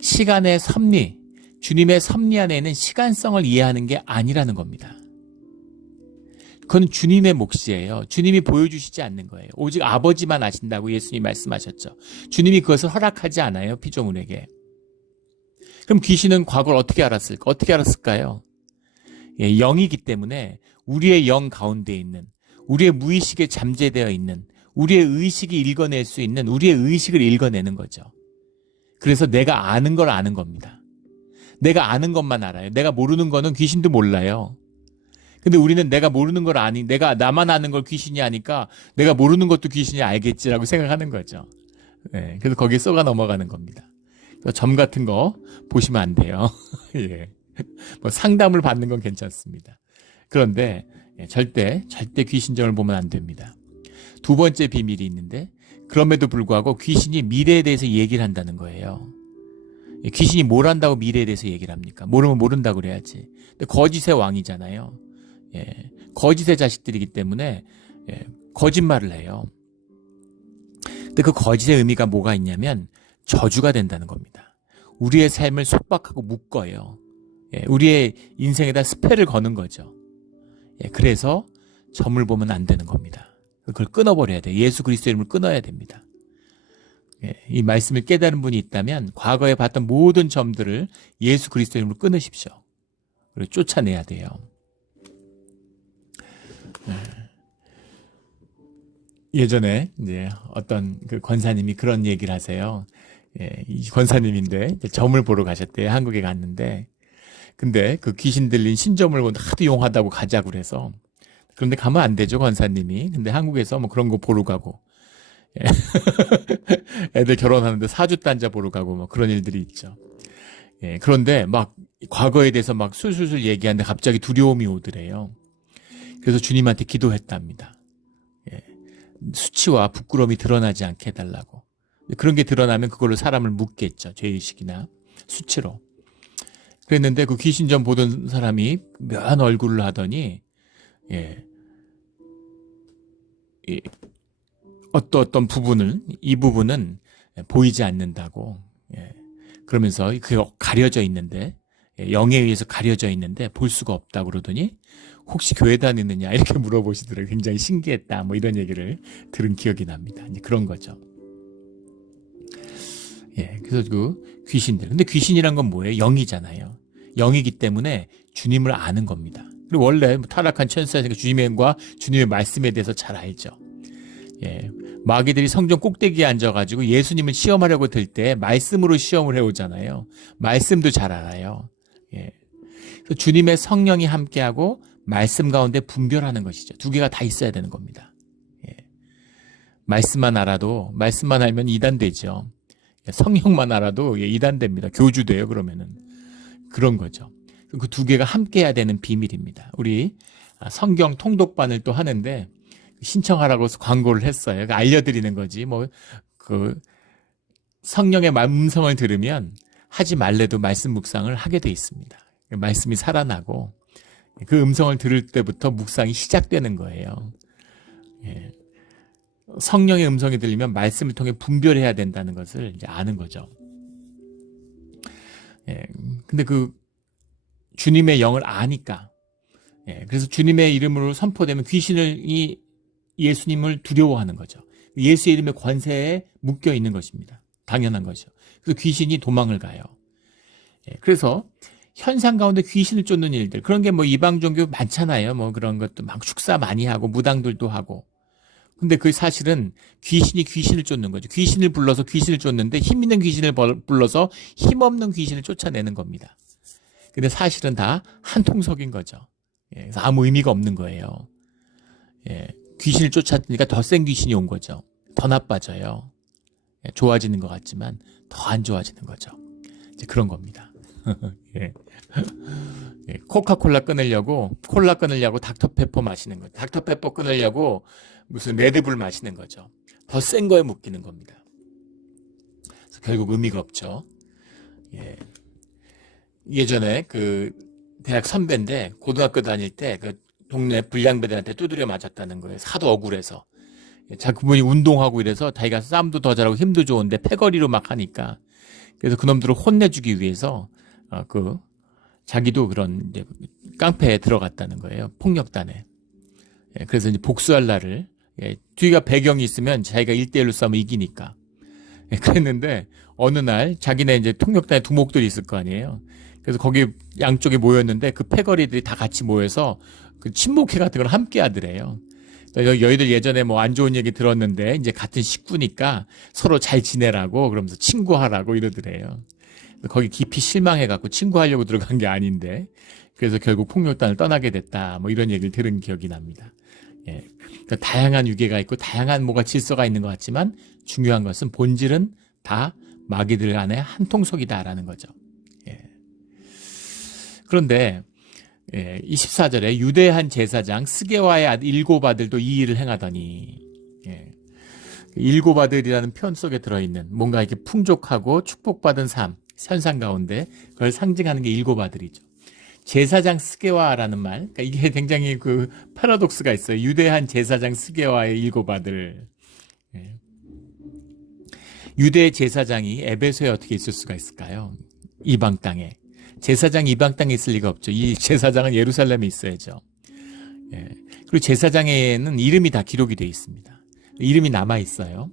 시간의 섭리, 주님의 섭리 안에 있는 시간성을 이해하는 게 아니라는 겁니다. 그건 주님의 몫이에요. 주님이 보여주시지 않는 거예요. 오직 아버지만 아신다고 예수님이 말씀하셨죠. 주님이 그것을 허락하지 않아요. 피조물에게. 그럼 귀신은 과거를 어떻게 알았을까? 어떻게 알았을까요? 영이기 때문에 우리의 영 가운데 있는, 우리의 무의식에 잠재되어 있는, 우리의 의식이 읽어낼 수 있는 우리의 의식을 읽어내는 거죠. 그래서 내가 아는 걸 아는 겁니다. 내가 아는 것만 알아요. 내가 모르는 거는 귀신도 몰라요. 근데 우리는 내가 모르는 걸 아니, 내가 나만 아는 걸 귀신이 아니까 내가 모르는 것도 귀신이 알겠지라고 생각하는 거죠. 예, 그래서 거기에 쏘가 넘어가는 겁니다. 점 같은 거 보시면 안 돼요. 예. 뭐 상담을 받는 건 괜찮습니다. 그런데 절대 귀신점을 보면 안 됩니다. 두 번째 비밀이 있는데, 그럼에도 불구하고 귀신이 미래에 대해서 얘기를 한다는 거예요. 귀신이 뭘 한다고 미래에 대해서 얘기를 합니까? 모르면 모른다고 그래야지. 근데 거짓의 왕이잖아요. 예, 거짓의 자식들이기 때문에 거짓말을 해요. 근데 그 거짓의 의미가 뭐가 있냐면 저주가 된다는 겁니다. 우리의 삶을 속박하고 묶어요. 예, 우리의 인생에다 스펠을 거는 거죠. 예, 그래서 점을 보면 안 되는 겁니다. 그걸 끊어버려야 돼요. 예수 그리스도의 이름을 끊어야 됩니다. 예, 이 말씀을 깨달은 분이 있다면 과거에 봤던 모든 점들을 예수 그리스도의 이름으로 끊으십시오. 그리고 쫓아내야 돼요. 예전에 이제 어떤 그 권사님이 그런 얘기를 하세요. 예, 이 권사님인데 점을 보러 가셨대요. 한국에 갔는데. 근데 그 귀신 들린 신점을 하도 용하다고 가자고 그래서. 그런데 가면 안 되죠, 권사님이. 근데 한국에서 뭐 그런 거 보러 가고. 예. 애들 결혼하는데 사주 단자 보러 가고 뭐 그런 일들이 있죠. 예, 그런데 막 과거에 대해서 막 술술술 얘기하는데 갑자기 두려움이 오더래요. 그래서 주님한테 기도했답니다. 예, 수치와 부끄러움이 드러나지 않게 해달라고. 그런 게 드러나면 그걸로 사람을 묶겠죠. 죄의식이나 수치로. 그랬는데 그 귀신점 보던 사람이 묘한 얼굴을 하더니 예, 어떤 부분을, 이 부분은 보이지 않는다고. 예, 그러면서 그게 가려져 있는데, 영에 의해서 가려져 있는데 볼 수가 없다고 그러더니 혹시 교회 다니느냐 이렇게 물어보시더라고요. 굉장히 신기했다 뭐 이런 얘기를 들은 기억이 납니다. 이제 그런 거죠. 예, 그래서 그 귀신들. 근데 귀신이란 건 뭐예요? 영이잖아요. 영이기 때문에 주님을 아는 겁니다. 그리고 원래 타락한 천사니까 주님과 주님의 말씀에 대해서 잘 알죠. 예, 마귀들이 성전 꼭대기에 앉아가지고 예수님을 시험하려고 들 때 말씀으로 시험을 해오잖아요. 말씀도 잘 알아요. 예, 그래서 주님의 성령이 함께하고 말씀 가운데 분별하는 것이죠. 두 개가 다 있어야 되는 겁니다. 예, 말씀만 알아도, 말씀만 알면 이단되죠. 성령만 알아도 이단됩니다. 교주돼요, 그러면은. 그런 거죠. 그 두 개가 함께해야 되는 비밀입니다. 우리 성경 통독반을 또 하는데 신청하라고 광고를 했어요. 알려드리는 거지. 뭐 그 성령의 음성을 들으면 하지 말래도 말씀 묵상을 하게 돼 있습니다. 말씀이 살아나고 그 음성을 들을 때부터 묵상이 시작되는 거예요. 예. 성령의 음성이 들리면 말씀을 통해 분별해야 된다는 것을 이제 아는 거죠. 예. 근데 그 주님의 영을 아니까, 예. 그래서 주님의 이름으로 선포되면 귀신이 예수님을 두려워하는 거죠. 예수의 이름의 권세에 묶여 있는 것입니다. 당연한 거죠. 그래서 귀신이 도망을 가요. 예. 그래서 현상 가운데 귀신을 쫓는 일들, 그런 게 뭐 이방 종교 많잖아요. 뭐 그런 것도 막 축사 많이 하고 무당들도 하고. 근데 그 사실은 귀신이 귀신을 쫓는 거죠. 귀신을 불러서 귀신을 쫓는데 힘 있는 귀신을 불러서 힘 없는 귀신을 쫓아내는 겁니다. 근데 사실은 다 한통속인 거죠. 예, 그래서 아무 의미가 없는 거예요. 예, 귀신을 쫓았으니까 더 센 귀신이 온 거죠. 더 나빠져요. 예, 좋아지는 것 같지만 더 안 좋아지는 거죠. 이제 그런 겁니다. 예. 예, 코카콜라 끊으려고 콜라 끊으려고 닥터페퍼 마시는 거죠. 닥터페퍼 끊으려고 무슨 레드불 마시는 거죠. 더 센 거에 묶이는 겁니다. 그래서 결국 의미가 없죠. 예. 예전에 그 대학 선배인데 고등학교 다닐 때 그 동네 불량배들한테 두드려 맞았다는 거예요. 하도 억울해서. 자, 그분이 운동하고 이래서 자기가 싸움도 더 잘하고 힘도 좋은데 패거리로 막 하니까. 그래서 그놈들을 혼내주기 위해서 자기도 그런 이제 깡패에 들어갔다는 거예요. 폭력단에. 예, 그래서 이제 복수할 날을, 뒤가 배경이 있으면 자기가 1대1로 싸우면 이기니까. 예, 그랬는데 어느 날 자기네 이제 폭력단에 두목들이 있을 거 아니에요. 그래서 거기 양쪽에 모였는데 그 패거리들이 다 같이 모여서 그 친목회 같은 걸 함께 하더래요. 너희들 예전에 뭐 안 좋은 얘기 들었는데 이제 같은 식구니까 서로 잘 지내라고 그러면서 친구하라고 이러더래요. 거기 깊이 실망해갖고 친구하려고 들어간 게 아닌데 그래서 결국 폭력단을 떠나게 됐다. 뭐 이런 얘기를 들은 기억이 납니다. 예. 그러니까 다양한 유괴가 있고 다양한 뭐가 질서가 있는 것 같지만 중요한 것은 본질은 다 마귀들 안에 한 통속이다라는 거죠. 예. 그런데 24절에 유대한 제사장 스게와의 7 아들도 이 일을 행하더니, 일곱 아들이라는 표현 속에 들어있는 뭔가 이렇게 풍족하고 축복받은 삶, 현상 가운데 그걸 상징하는 게 7 아들이죠. 제사장 스게와라는 말, 그러니까 이게 굉장히 그 패러독스가 있어요. 유대한 제사장 스게와의 7 아들. 유대 제사장이 에베소에 어떻게 있을 수가 있을까요? 이방 땅에. 제사장이 이방 땅에 있을 리가 없죠. 이 제사장은 예루살렘에 있어야죠. 그리고 제사장에는 이름이 다 기록이 되어 있습니다. 이름이 남아 있어요.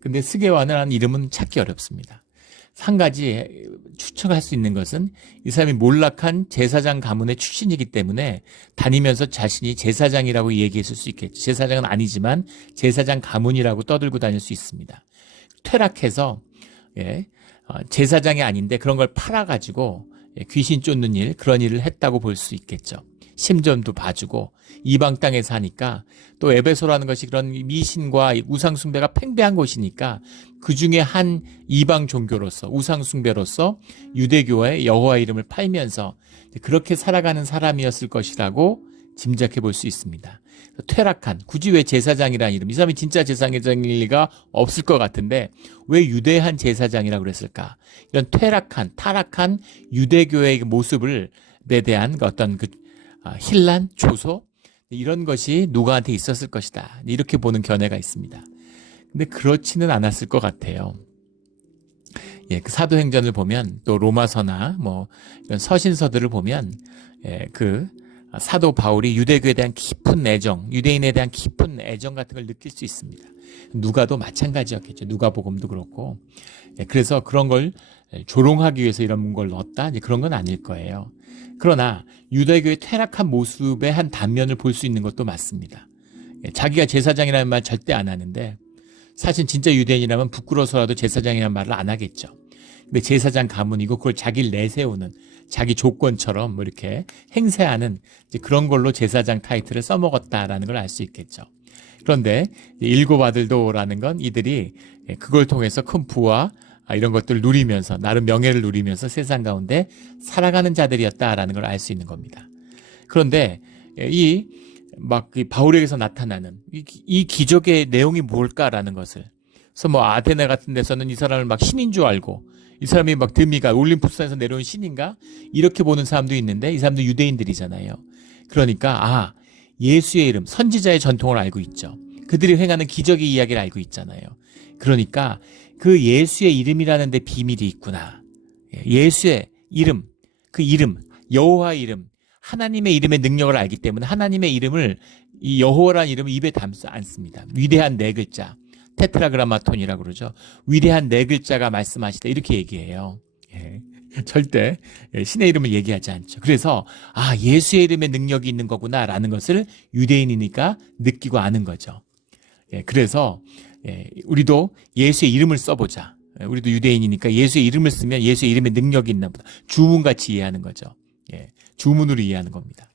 근데 스게와는 이름은 찾기 어렵습니다. 한 가지 추측할 수 있는 것은 이 사람이 몰락한 제사장 가문의 출신이기 때문에 다니면서 자신이 제사장이라고 얘기했을 수 있겠죠. 제사장은 아니지만 제사장 가문이라고 떠들고 다닐 수 있습니다. 퇴락해서 제사장이 아닌데 그런 걸 팔아가지고 귀신 쫓는 일, 그런 일을 했다고 볼 수 있겠죠. 심전도 봐주고 이방 땅에 사니까 또 에베소라는 것이 그런 미신과 우상숭배가 팽배한 곳이니까 그중에 한 이방 종교로서 우상숭배로서 유대교의 여호와 이름을 팔면서 그렇게 살아가는 사람이었을 것이라고 짐작해 볼 수 있습니다. 퇴락한, 굳이 왜 제사장이라는 이름, 이 사람이 진짜 제사장일 리가 없을 것 같은데 왜 유대한 제사장이라고 그랬을까? 이런 퇴락한, 타락한 유대교의 모습을 에 대한 어떤 혼란, 조소 이런 것이 누구한테 있었을 것이다. 이렇게 보는 견해가 있습니다. 근데 그렇지는 않았을 것 같아요. 그 사도행전을 보면 또 로마서나 뭐 이런 서신서들을 보면 그 사도 바울이 유대교에 대한 깊은 애정, 유대인에 대한 깊은 애정 같은 걸 느낄 수 있습니다. 누가도 마찬가지였겠죠. 누가복음도 그렇고. 그래서 그런 걸 조롱하기 위해서 이런 걸 넣었다? 그런 건 아닐 거예요. 그러나 유대교의 퇴락한 모습의 한 단면을 볼 수 있는 것도 맞습니다. 자기가 제사장이라는 말 절대 안 하는데 사실 진짜 유대인이라면 부끄러워서라도 제사장이라는 말을 안 하겠죠. 근데 제사장 가문이고 그걸 자기를 내세우는 자기 조건처럼 뭐 이렇게 행세하는 이제 그런 걸로 제사장 타이틀을 써먹었다라는 걸 알 수 있겠죠. 그런데 7 아들도라는 건 이들이 그걸 통해서 큰 부와 이런 것들을 누리면서 나름 명예를 누리면서 세상 가운데 살아가는 자들이었다라는 걸 알 수 있는 겁니다. 그런데 이 바울에게서 나타나는 이 기적의 내용이 뭘까라는 것을 그래서 뭐 아테네 같은 데서는 이 사람을 막 신인 줄 알고 이 사람이 막 드미가 올림푸스에서 내려온 신인가 이렇게 보는 사람도 있는데 이 사람도 유대인들이잖아요. 그러니까 예수의 이름, 선지자의 전통을 알고 있죠. 그들이 행하는 기적의 이야기를 알고 있잖아요. 그러니까 그 예수의 이름이라는 데 비밀이 있구나. 예수의 이름, 그 이름, 여호와의 이름, 하나님의 이름의 능력을 알기 때문에 하나님의 이름을 이 여호와라는 이름을 입에 담지 않습니다. 위대한 4글자, 테트라그라마톤이라고 그러죠. 위대한 4글자가 말씀하시다 이렇게 얘기해요. 절대 신의 이름을 얘기하지 않죠. 그래서 예수의 이름에 능력이 있는 거구나라는 것을 유대인이니까 느끼고 아는 거죠. 그래서 우리도 예수의 이름을 써보자. 우리도 유대인이니까 예수의 이름을 쓰면 예수의 이름에 능력이 있나 보다. 주문같이 이해하는 거죠. 주문으로 이해하는 겁니다.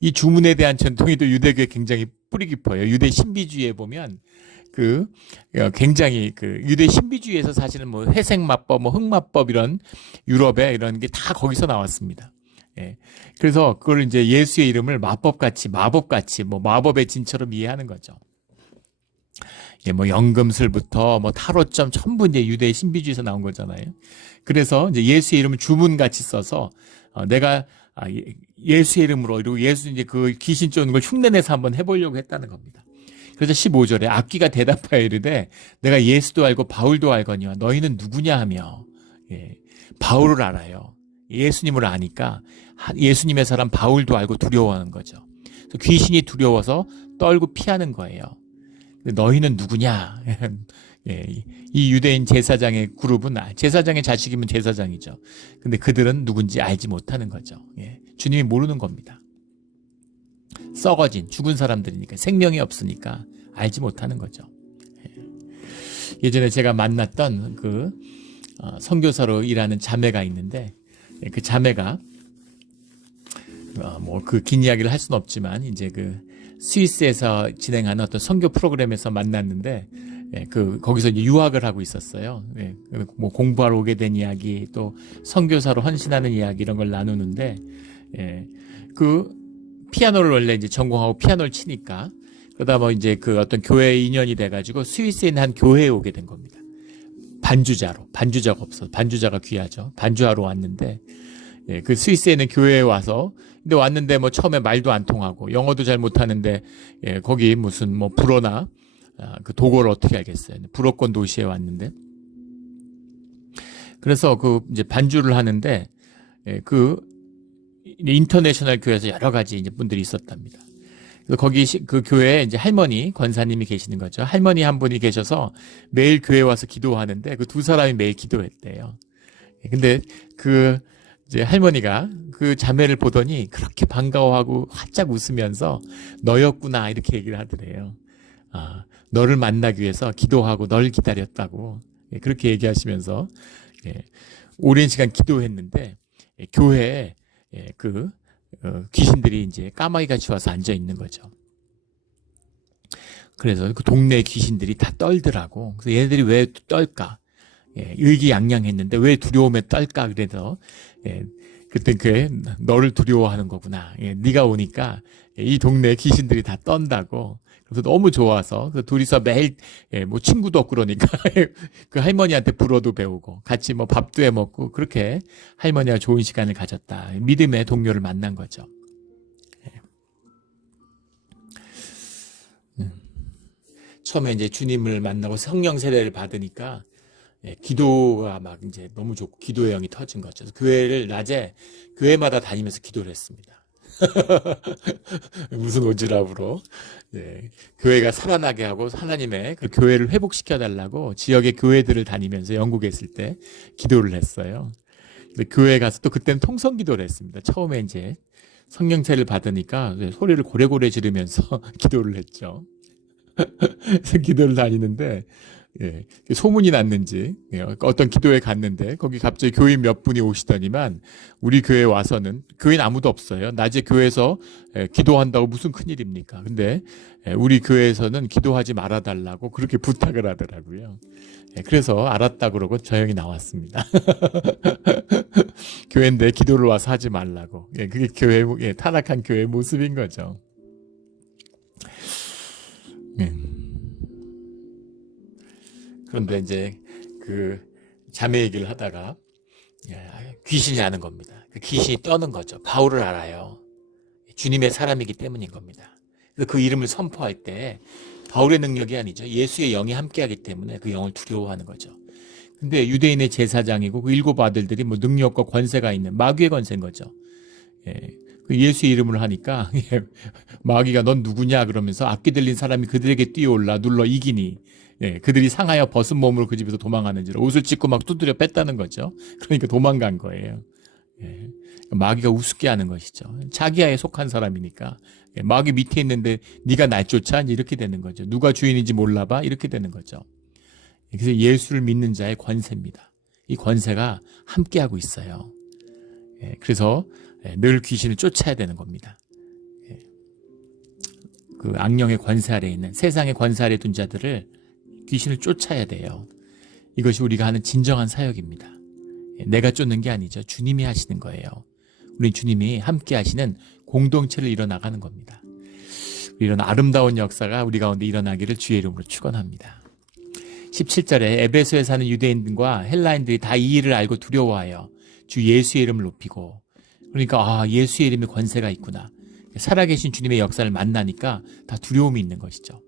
이 주문에 대한 전통이 또 유대교에 굉장히 뿌리 깊어요. 유대 신비주의에 보면 굉장히 유대 신비주의에서 사실은 뭐 회색마법, 뭐 흑마법 이런 유럽의 이런 게 다 거기서 나왔습니다. 그래서 그걸 이제 예수의 이름을 마법같이, 마법같이, 뭐 마법의 진처럼 이해하는 거죠. 뭐 연금술부터 뭐 타로점 전부 이제 유대 신비주의에서 나온 거잖아요. 그래서 이제 예수의 이름을 주문같이 써서 내가 예수의 이름으로 그리고 예수 이제 그 귀신 쫓는 걸 흉내내서 한번 해보려고 했다는 겁니다. 그래서 15절에 악귀가 대답하여 이르되 내가 예수도 알고 바울도 알거니와 너희는 누구냐 하며 바울을 알아요. 예수님을 아니까 예수님의 사람 바울도 알고 두려워하는 거죠. 그래서 귀신이 두려워서 떨고 피하는 거예요. 너희는 누구냐? 이 유대인 제사장의 그룹은 제사장의 자식이면 제사장이죠. 근데 그들은 누군지 알지 못하는 거죠. 주님이 모르는 겁니다. 썩어진 죽은 사람들이니까 생명이 없으니까 알지 못하는 거죠. 예전에 제가 만났던 그 선교사로 일하는 자매가 있는데 그 자매가 뭐 그 긴 이야기를 할 수는 없지만 이제 그 스위스에서 진행하는 어떤 선교 프로그램에서 만났는데 거기서 이제 유학을 하고 있었어요. 뭐 공부하러 오게 된 이야기 또 선교사로 헌신하는 이야기 이런 걸 나누는데 그 피아노를 원래 이제 전공하고 피아노를 치니까 그러다 뭐 이제 그 어떤 교회 인연이 돼가지고 스위스에 있는 한 교회에 오게 된 겁니다. 반주자가 없어. 반주자가 귀하죠. 반주하러 왔는데 그 스위스에 있는 교회에 와서 근데 왔는데 뭐 처음에 말도 안 통하고 영어도 잘 못하는데 거기 무슨 뭐 불어나 그 독어를 어떻게 알겠어요. 불어권 도시에 왔는데 그래서 그 이제 반주를 하는데 그 인터내셔널 교회에서 여러 가지 이제 분들이 있었답니다. 그래서 거기 그 교회에 이제 할머니 권사님이 계시는 거죠. 할머니 한 분이 계셔서 매일 교회 와서 기도하는데 그 두 사람이 매일 기도했대요. 근데 그 이제 할머니가 그 자매를 보더니 그렇게 반가워하고 활짝 웃으면서 너였구나 이렇게 얘기를 하더래요. 너를 만나기 위해서 기도하고 널 기다렸다고 그렇게 얘기하시면서 오랜 시간 기도했는데 교회에 그 귀신들이 이제 까마귀 같이 와서 앉아 있는 거죠. 그래서 그 동네 귀신들이 다 떨더라고. 그래서 얘네들이 왜 떨까? 의기양양했는데 왜 두려움에 떨까? 그래서 그때 그게 너를 두려워하는 거구나. 네가 오니까 이 동네 귀신들이 다 떤다고. 그래서 너무 좋아서 그래서 둘이서 매일 뭐 친구도 없고 그러니까 그 할머니한테 불어도 배우고 같이 뭐 밥도 해 먹고 그렇게 할머니와 좋은 시간을 가졌다. 믿음의 동료를 만난 거죠. 처음에 이제 주님을 만나고 성령 세례를 받으니까 기도가 막 이제 너무 좋고 기도의 영이 터진 거죠. 교회를 낮에 교회마다 다니면서 기도를 했습니다. 무슨 오지랖으로 교회가 살아나게 하고 하나님의 그 교회를 회복시켜 달라고 지역의 교회들을 다니면서 영국에 있을 때 기도를 했어요. 교회에 가서 또 그때는 통성 기도를 했습니다. 처음에 이제 성령세를 받으니까 소리를 고래고래 지르면서 기도를 했죠. 그래서 기도를 다니는데 소문이 났는지 어떤 기도에 갔는데 거기 갑자기 교인 몇 분이 오시더니만 우리 교회에 와서는 교인 아무도 없어요. 낮에 교회에서 기도한다고 무슨 큰일입니까? 근데 우리 교회에서는 기도하지 말아달라고 그렇게 부탁을 하더라고요. 그래서 알았다 그러고 저 형이 나왔습니다. 교회인데 기도를 와서 하지 말라고. 그게 교회 타락한 교회의 모습인 거죠. 그런데 이제 그 자매 얘기를 하다가 귀신이 아는 겁니다. 그 귀신이 떠는 거죠. 바울을 알아요. 주님의 사람이기 때문인 겁니다. 그래서 그 이름을 선포할 때 바울의 능력이 아니죠. 예수의 영이 함께하기 때문에 그 영을 두려워하는 거죠. 근데 유대인의 제사장이고 그 7 아들들이 뭐 능력과 권세가 있는 마귀의 권세인 거죠. 그 예수의 이름을 하니까 마귀가 넌 누구냐 그러면서 악기 들린 사람이 그들에게 뛰어올라 눌러 이기니 그들이 상하여 벗은 몸으로 그 집에서 도망하는지라 옷을 찢고 막 두드려 뺐다는 거죠. 그러니까 도망간 거예요. 마귀가 우습게 하는 것이죠. 자기야에 속한 사람이니까 마귀 밑에 있는데 네가 날 쫓아 이렇게 되는 거죠. 누가 주인인지 몰라봐 이렇게 되는 거죠. 그래서 예수를 믿는 자의 권세입니다. 이 권세가 함께하고 있어요. 그래서 늘 귀신을 쫓아야 되는 겁니다. 그 악령의 권세 아래에 있는 세상의 권세 아래에 둔 자들을 귀신을 쫓아야 돼요. 이것이 우리가 하는 진정한 사역입니다. 내가 쫓는 게 아니죠. 주님이 하시는 거예요. 우리 주님이 함께 하시는 공동체를 이뤄나가는 겁니다. 이런 아름다운 역사가 우리 가운데 일어나기를 주의 이름으로 축원합니다. 17절에 에베소에 사는 유대인과 헬라인들이 다 이 일을 알고 두려워하여 주 예수의 이름을 높이고 그러니까 예수의 이름에 권세가 있구나. 살아계신 주님의 역사를 만나니까 다 두려움이 있는 것이죠.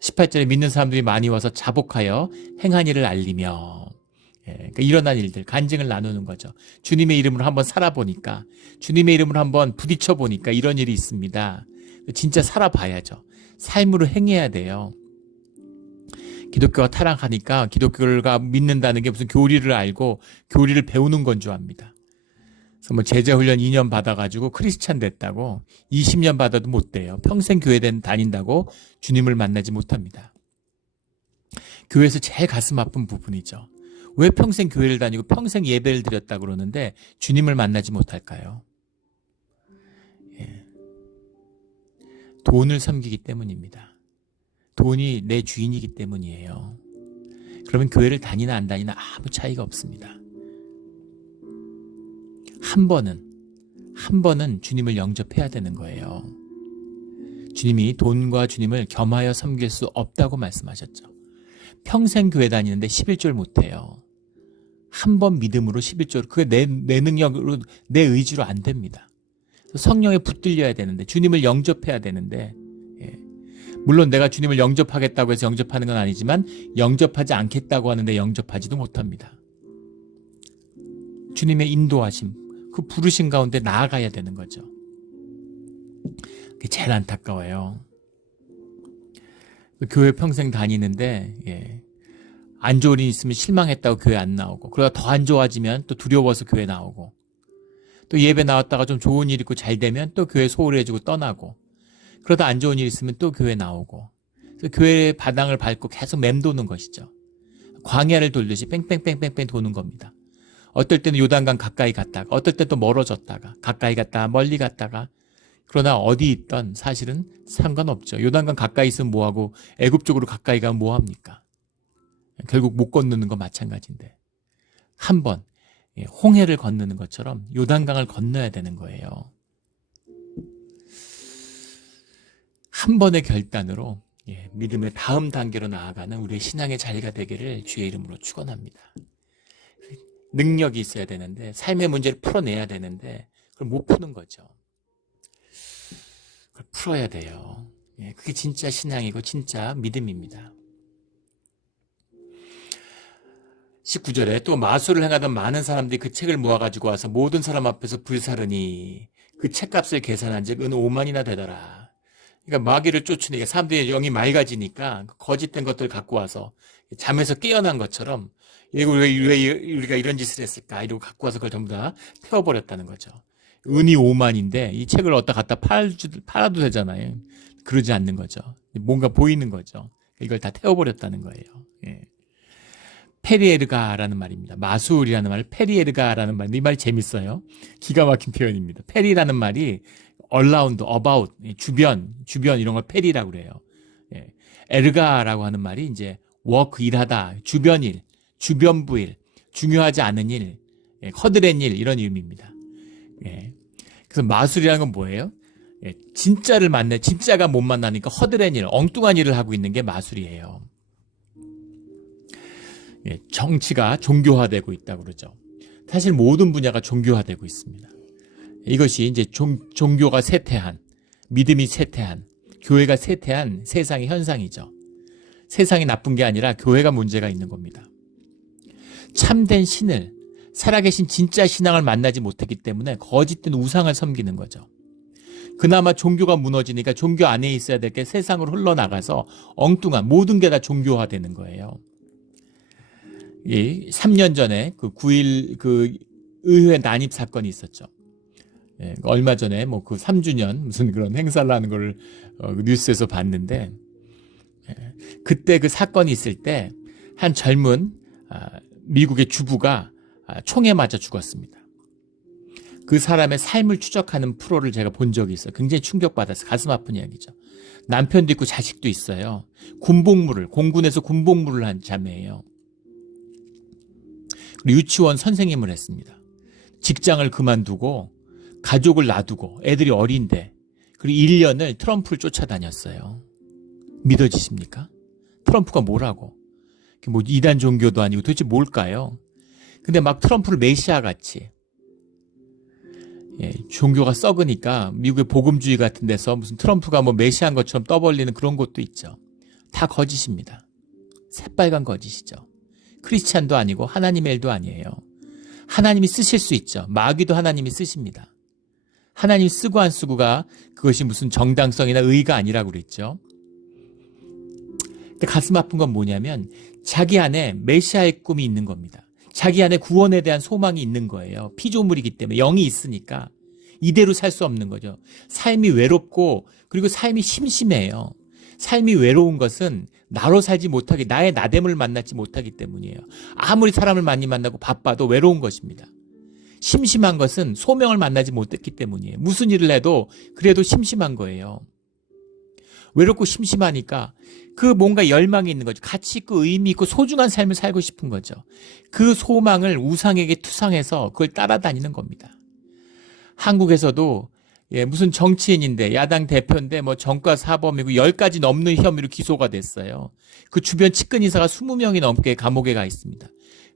18절에 믿는 사람들이 많이 와서 자복하여 행한 일을 알리며 그러니까 일어난 일들, 간증을 나누는 거죠. 주님의 이름으로 한번 살아보니까 주님의 이름으로 한번 부딪혀보니까 이런 일이 있습니다. 진짜 살아봐야죠. 삶으로 행해야 돼요. 기독교가 타락하니까 기독교가 믿는다는 게 무슨 교리를 알고 교리를 배우는 건 줄 압니다. 그래서 뭐 제자훈련 2년 받아가지고 크리스찬 됐다고 20년 받아도 못 돼요. 평생 교회 다닌다고 주님을 만나지 못합니다. 교회에서 제일 가슴 아픈 부분이죠. 왜 평생 교회를 다니고 평생 예배를 드렸다고 그러는데 주님을 만나지 못할까요? 돈을 섬기기 때문입니다. 돈이 내 주인이기 때문이에요. 그러면 교회를 다니나 안 다니나 아무 차이가 없습니다. 한 번은 주님을 영접해야 되는 거예요. 주님이 돈과 주님을 겸하여 섬길 수 없다고 말씀하셨죠. 평생 교회 다니는데 11조를 못해요. 한 번 믿음으로 11조를, 그게 내 능력으로, 내 의지로 안 됩니다. 성령에 붙들려야 되는데, 주님을 영접해야 되는데, 물론 내가 주님을 영접하겠다고 해서 영접하는 건 아니지만 영접하지 않겠다고 하는데 영접하지도 못합니다. 주님의 인도하심, 그 부르신 가운데 나아가야 되는 거죠. 그게 제일 안타까워요. 교회 평생 다니는데 안 좋은 일 있으면 실망했다고 교회 안 나오고, 그러다 더 안 좋아지면 또 두려워서 교회 나오고, 또 예배 나왔다가 좀 좋은 일 있고 잘 되면 또 교회 소홀해지고 떠나고, 그러다 안 좋은 일 있으면 또 교회 나오고, 그래서 교회의 바닥을 밟고 계속 맴도는 것이죠. 광야를 돌듯이 뺑뺑뺑뺑뺑 도는 겁니다. 어떨 때는 요단강 가까이 갔다가, 어떨 때 또 멀어졌다가, 가까이 갔다가 멀리 갔다가, 그러나 어디 있던 사실은 상관없죠. 요단강 가까이 있으면 뭐하고 애굽 쪽으로 가까이 가면 뭐합니까? 결국 못 건너는 거 마찬가지인데, 한 번 홍해를 건너는 것처럼 요단강을 건너야 되는 거예요. 한 번의 결단으로 믿음의 다음 단계로 나아가는 우리의 신앙의 자리가 되기를 주의 이름으로 축원합니다. 능력이 있어야 되는데, 삶의 문제를 풀어내야 되는데 그걸 못 푸는 거죠. 그걸 풀어야 돼요. 그게 진짜 신앙이고 진짜 믿음입니다. 19절에 또 마술을 행하던 많은 사람들이 그 책을 모아가지고 와서 모든 사람 앞에서 불사르니 그 책값을 계산한 즉 은 5만이나 되더라. 그러니까 마귀를 쫓으니까 사람들이 영이 맑아지니까 거짓된 것들을 갖고 와서 잠에서 깨어난 것처럼 왜 우리가 이런 짓을 했을까 이러고 갖고 와서 그걸 전부 다 태워버렸다는 거죠. 은이 5만인데 이 책을 어디다 갖다 팔아도 되잖아요. 그러지 않는 거죠. 뭔가 보이는 거죠. 이걸 다 태워버렸다는 거예요. 페리에르가라는 말입니다. 마술이라는 말, 페리에르가라는 말, 이 말 재밌어요. 기가 막힌 표현입니다. 페리라는 말이 around, about, 주변 이런 걸 페리라고 그래요. 에르가라고 하는 말이 이제 work, 일하다, 주변일, 주변부일, 중요하지 않은 일, 허드렛 일 이런 의미입니다. 그래서 마술이라는 건 뭐예요? 진짜가 못 만나니까 허드렛 일, 엉뚱한 일을 하고 있는 게 마술이에요. 정치가 종교화되고 있다고 그러죠. 사실 모든 분야가 종교화되고 있습니다. 이것이 이제 종교가 쇠퇴한, 믿음이 쇠퇴한, 교회가 쇠퇴한 세상의 현상이죠. 세상이 나쁜 게 아니라 교회가 문제가 있는 겁니다. 참된 신을, 살아계신 진짜 신앙을 만나지 못했기 때문에 거짓된 우상을 섬기는 거죠. 그나마 종교가 무너지니까 종교 안에 있어야 될 게 세상으로 흘러나가서 엉뚱한 모든 게 다 종교화되는 거예요. 3년 전에 그 9.1 의회 난입 사건이 있었죠. 얼마 전에 그 3주년 무슨 그런 행사를 하는 걸 뉴스에서 봤는데, 그때 그 사건이 있을 때 한 젊은 미국의 주부가 총에 맞아 죽었습니다. 그 사람의 삶을 추적하는 프로를 제가 본 적이 있어요. 굉장히 충격받았어요. 가슴 아픈 이야기죠. 남편도 있고 자식도 있어요. 공군에서 군복무를 한 자매예요. 유치원 선생님을 했습니다. 직장을 그만두고 가족을 놔두고 애들이 어린데, 그리고 1년을 트럼프를 쫓아다녔어요. 믿어지십니까? 트럼프가 뭐라고? 뭐 이단 종교도 아니고 도대체 뭘까요? 근데 막 트럼프를 메시아같이, 종교가 썩으니까 미국의 복음주의 같은 데서 무슨 트럼프가 뭐 메시아인 것처럼 떠벌리는 그런 것도 있죠. 다 거짓입니다. 새빨간 거짓이죠. 크리스찬도 아니고 하나님의 일도 아니에요. 하나님이 쓰실 수 있죠. 마귀도 하나님이 쓰십니다. 하나님이 쓰고 안 쓰고가 그것이 무슨 정당성이나 의의가 아니라고 그랬죠. 근데 가슴 아픈 건 뭐냐면 자기 안에 메시아의 꿈이 있는 겁니다. 자기 안에 구원에 대한 소망이 있는 거예요. 피조물이기 때문에 영이 있으니까 이대로 살 수 없는 거죠. 삶이 외롭고 그리고 삶이 심심해요. 삶이 외로운 것은 나로 살지 못하기, 나의 나됨을 만나지 못하기 때문이에요. 아무리 사람을 많이 만나고 바빠도 외로운 것입니다. 심심한 것은 소명을 만나지 못했기 때문이에요. 무슨 일을 해도 그래도 심심한 거예요. 외롭고 심심하니까 그 뭔가 열망이 있는 거죠. 가치 있고 의미 있고 소중한 삶을 살고 싶은 거죠. 그 소망을 우상에게 투상해서 그걸 따라다니는 겁니다. 한국에서도 무슨 정치인인데 야당 대표인데 뭐 정과 사범이고 10가지 넘는 혐의로 기소가 됐어요. 그 주변 측근 인사가 20명이 넘게 감옥에 가 있습니다.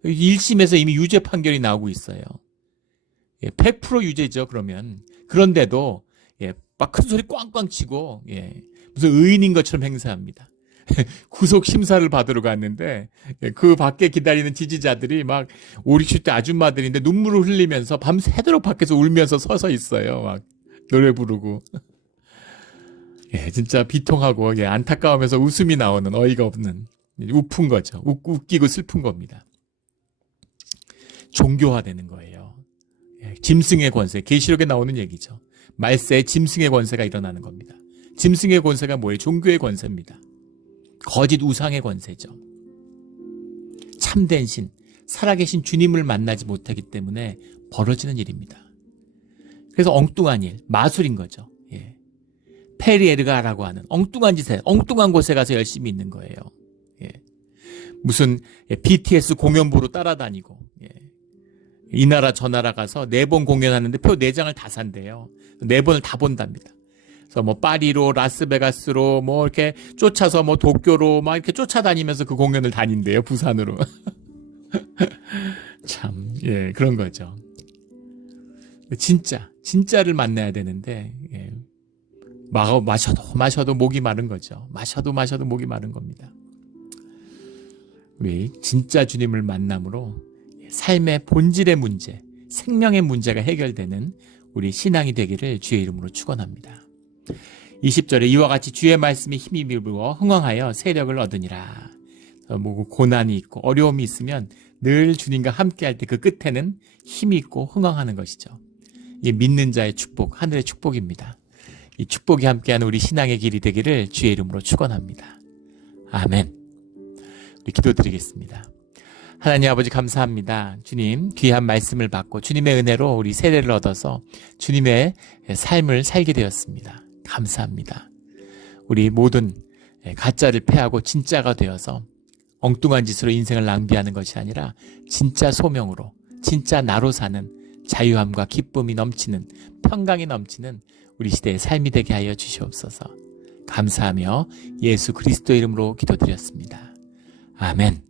1심에서 이미 유죄 판결이 나오고 있어요. 100% 유죄죠, 그러면. 그런데도 막 큰 소리 꽝꽝 치고 무슨 의인인 것처럼 행세합니다. 구속 심사를 받으러 갔는데 그 밖에 기다리는 지지자들이 막 5, 60대 아줌마들인데 눈물을 흘리면서 밤새도록 밖에서 울면서 서서 있어요. 막 노래 부르고. 진짜 비통하고 안타까우면서 웃음이 나오는 어이가 없는 우픈 거죠. 웃기고 슬픈 겁니다. 종교화되는 거예요. 짐승의 권세, 계시록에 나오는 얘기죠. 말세에 짐승의 권세가 일어나는 겁니다. 짐승의 권세가 뭐예요? 종교의 권세입니다. 거짓 우상의 권세죠. 참된 신, 살아계신 주님을 만나지 못하기 때문에 벌어지는 일입니다. 그래서 엉뚱한 일, 마술인 거죠. 페리에르가라고 하는 엉뚱한 짓에, 엉뚱한 곳에 가서 열심히 있는 거예요. 무슨 BTS 공연 보러 따라다니고 이 나라 저 나라 가서 4번 공연하는데 표 4장을 다 산대요. 4번을 다 본답니다. 그래서 뭐 파리로 라스베가스로 뭐 이렇게 쫓아서 뭐 도쿄로 막 이렇게 쫓아다니면서 그 공연을 다닌대요. 부산으로. 참 그런 거죠. 진짜를 만나야 되는데 마셔도 목이 마른 거죠. 마셔도 목이 마른 겁니다. 우리 진짜 주님을 만남으로 삶의 본질의 문제, 생명의 문제가 해결되는 우리 신앙이 되기를 주의 이름으로 축원합니다. 20절에 이와 같이 주의 말씀이 힘입어 흥왕하여 세력을 얻으니라. 뭐 고난이 있고 어려움이 있으면 늘 주님과 함께할 때 그 끝에는 힘이 있고 흥왕하는 것이죠. 이 믿는 자의 축복, 하늘의 축복입니다. 이 축복이 함께하는 우리 신앙의 길이 되기를 주의 이름으로 축원합니다. 아멘. 우리 기도드리겠습니다. 하나님 아버지 감사합니다. 주님 귀한 말씀을 받고 주님의 은혜로 우리 세례를 얻어서 주님의 삶을 살게 되었습니다. 감사합니다. 우리 모든 가짜를 패하고 진짜가 되어서 엉뚱한 짓으로 인생을 낭비하는 것이 아니라 진짜 소명으로 진짜 나로 사는 자유함과 기쁨이 넘치는 평강이 넘치는 우리 시대의 삶이 되게 하여 주시옵소서. 감사하며 예수 그리스도 이름으로 기도드렸습니다. 아멘.